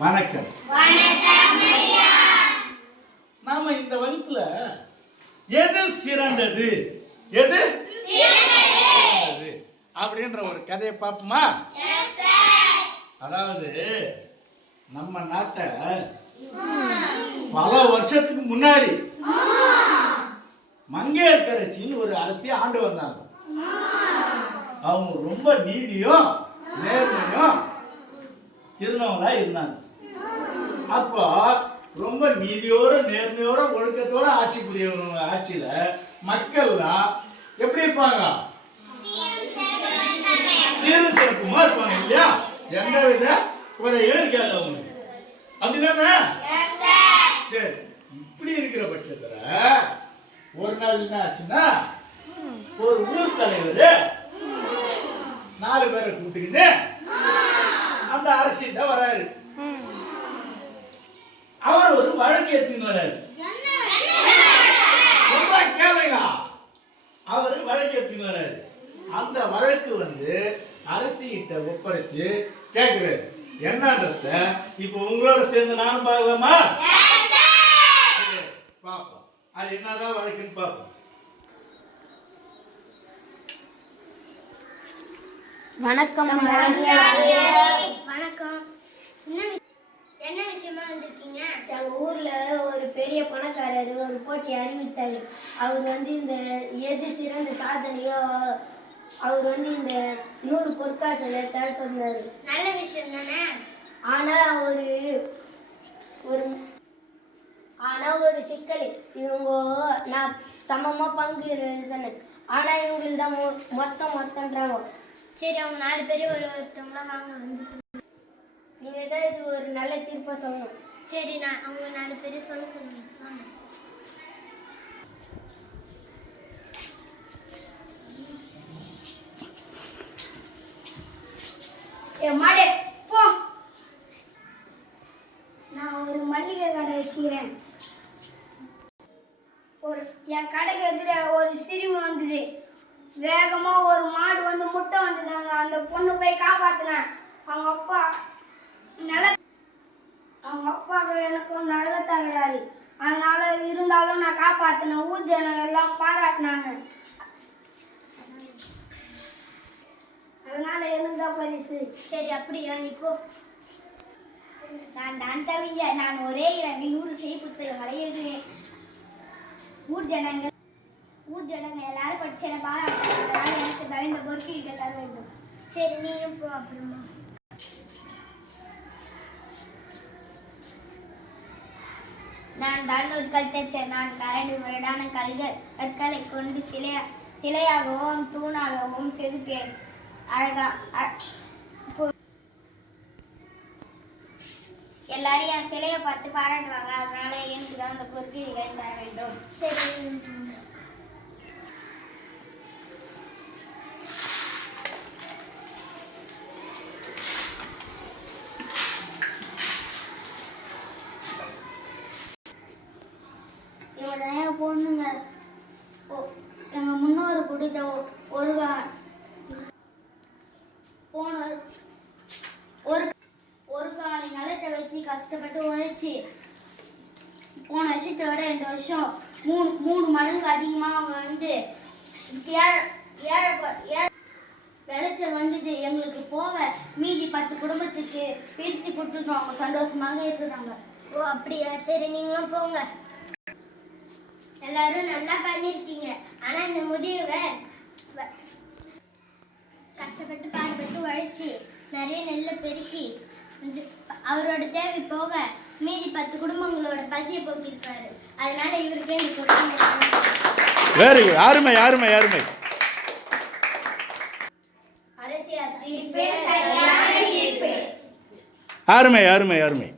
வணக்கம். நாம இந்த வகுப்புல எது சிறந்தது எது சிறந்தது அப்படின்ற ஒரு கதையை பார்ப்போமா? அதாவது நம்ம நாட்டை பல வருஷத்துக்கு முன்னாடி மங்கையர்கரசின்னு ஒரு அரசியை ஆண்டு வந்தாங்க. அவங்க ரொம்ப நீதியும் நேர்மையும் இருந்தவங்களா இருந்தாங்க. அப்போ ரொம்ப நீதியோட நேர்மையோட ஒழுக்கத்தோட ஆட்சி புரியவங்க ஆட்சியில மக்கள்லாம் எப்படி இருப்பாங்க? சீரும் சிறப்புமா இருப்பாங்க இல்லையா? எந்த வித குறையும் இருக்காது அவங்களுக்கு. அப்படிதானே? சரி, இப்படி இருக்கிற பட்சத்துல ஒரு நாள் என்ன ஆச்சுன்னா, ஒரு ஊர் தலைவர் 4 பேரை கூப்பிட்டுக்கிட்டு அந்த அரசிட்ட வராரு. அவர் ஒரு வழக்கு எடுத்துன்னு வராரு. கேளுங்க, அவர் வழக்கு எடுத்துன்னு வராரு. அந்த வழக்கு அரசிட்ட ஒப்படைச்சு கேட்கிறாரு. என்னன்றத இப்ப உங்களோட சேர்ந்து நானும் பார்க்கலாமா? பார்ப்போம். அது என்னதான் வழக்குன்னு பார்ப்போம். வணக்கம். வணக்கம். என்ன விஷயமா வந்திருக்கீங்க? எங்க ஊர்ல ஒரு பெரிய பணக்காரர் ஒரு போட்டி அறிவித்தாரு. அவர் இந்த எது சிறந்த சாதனையோ அவர் இந்த 100 பொற்காசுகளை தர சொன்னாரு. நல்ல விஷயம் தானே. ஆனா ஒரு சிக்கல். இவங்க நான் சமமா பங்கு சொன்னேன். ஆனா இவங்களுக்கு தான் மொத்தம்ன்றாங்க. சரி, அவங்க 4 பேரும் ஒருத்தவங்களா வாங்க வந்து சொல்லுங்க. நீங்க தான் இது ஒரு நல்ல தீர்ப்பா சொல்லணும். சரி, நான் அவங்க 4 பேரும் சொல்லுங்க. மாடே போ. நான் ஒரு மல்லிகை கடை வச்சுக்கிறேன். என் கடைக்கு எதிர ஒரு சிறுமி வந்தது. வேகமா ஒரு மாடு முட்டை வந்ததாங்க. அந்த பொண்ணு போய் காப்பாத்தினேன். அவங்க அப்பாவுக்கு எனக்கும் நல்ல தகராறு. அதனால இருந்தாலும் நான் காப்பாத்தினேன். ஊர் ஜனம் எல்லாம் பாராட்டினாங்க. அதனால எனக்கு தான் பரிசு. சரி, அப்படியா? நீ போ. நான் கவிஞர். நான் ஒரே 200 செய் புத்தகங்களை எழுதுவேன். ஊர் ஜனங்க எல்லாரும் படிச்சு என்ன பாராட்டுறாங்க. எனக்கு தகுந்த பொறுக்கிட்ட தர வேண்டும். சரி, நீயும் போ. அப்புறமா நான் தான் ஒரு கல்தச்சர். நான் 2 வருடான கற்களை கொண்டு சிலையாகவும் தூணாகவும் செதுப்பேன். அழகா எல்லாரும் என் சிலையை பார்த்து பாராட்டுவாங்க. அதனால எனக்கு தான் அந்த பொறுக்கிகளை தர வேண்டும். சரி, பொண்ணுங்க எங்க முன்னோரு கொடுத்த ஒரு காலை நிலத்தை வச்சு கஷ்டப்பட்டு உழைச்சி போன வருஷத்தை விட 2 வருஷம் 3 மடங்கு அதிகமா அவங்க விளைச்சல் வந்தது. எங்களுக்கு போக மீதி 10 குடும்பத்துக்கு பிரிச்சு கொடுத்துருக்கோம். அவங்க சந்தோஷமாக இருக்கிறாங்க. ஓ, அப்படியா? சரி, நீங்களும் போங்க. எல்லாரும் நல்லா பண்ணிருக்கீங்க. ஆனா இந்த முதியவர் கஷ்டப்பட்டு பாடுபட்டு உழைச்சி நிறைய நெல்லை பெருக்கி அவரோட தேவை போக மீதி 10 குடும்பங்களோட பசியை போக்கிருக்காரு. அதனால இவருக்கே இந்த அருமை.